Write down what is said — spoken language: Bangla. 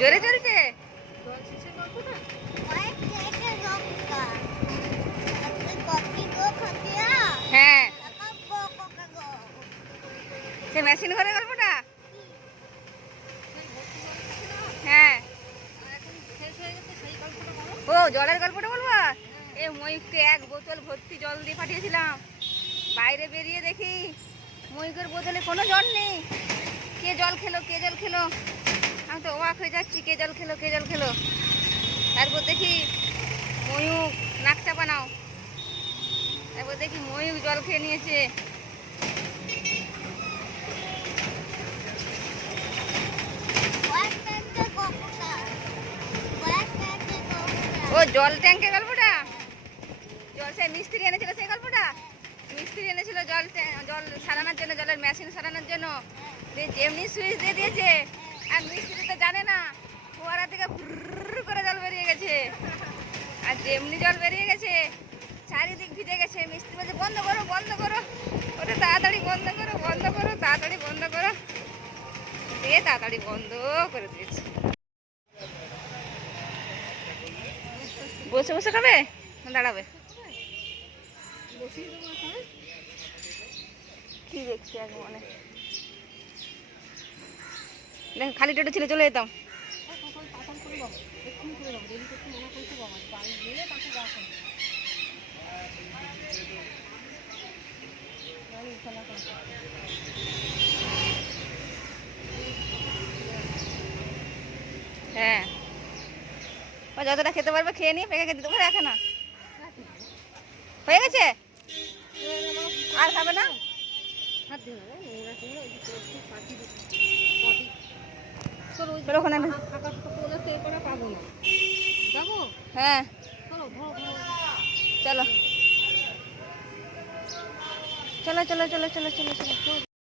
জোরে চলছে। হ্যাঁ, সে মেশিন ঘরে গল্পটা। হ্যাঁ, ও জলের গল্পটা বলবো। এ ময়ূরকে 1 বোতল ভর্তি জল দিয়ে পাঠিয়েছিলাম। বাইরে বেরিয়ে দেখি ময়ূরের বোতলে কোনো জল নেই। কে জল খেলো, কে জল খেলো? আমি তো অবাক হয়ে যাচ্ছি, কে জল খেলো, কে জল খেলো। তারপর দেখি ময়ূর নাক চাপা নাও। তারপর দেখি ময়ূর জল খেয়ে নিয়েছে। ও জল ট্যাঙ্কের গল্পটা। জল সে মিস্ত্রি এনেছিল সেই গল্পটা। মিস্ত্রি এনেছিল জল জল সারানোর জন্য, জলের মেশিন সারানোর জন্য। যেমনি সুইচ দিয়ে দিয়েছে, আর মিস্ত্রি তো জানে না, ফোয়ারা থেকে ফুর করে জল বেরিয়ে গেছে। আর যেমনি জল বেরিয়ে গেছে, চারিদিক ভিজে গেছে। মিস্ত্রি বলছে বন্ধ করো, বন্ধ করো, ওটা তাড়াতাড়ি বন্ধ করো, বন্ধ করো, তাড়াতাড়ি বন্ধ করো। দিয়ে তাড়াতাড়ি বন্ধ করে দিয়েছে। বসে বসে খাবে না দাঁড়াবে? কি দেখছি আগে মনে দেখ, খালি টোটো ছিল চলে যেতাম। হ্যাঁ, ও যতটা খেতে পারবে খেয়ে নিয়ে পেকে দিতে পারে, রাখে না। হয়ে গেছে, আর খাবে না। হ্যাঁ, চলো চলো চলো চলো চলো চলো চলো।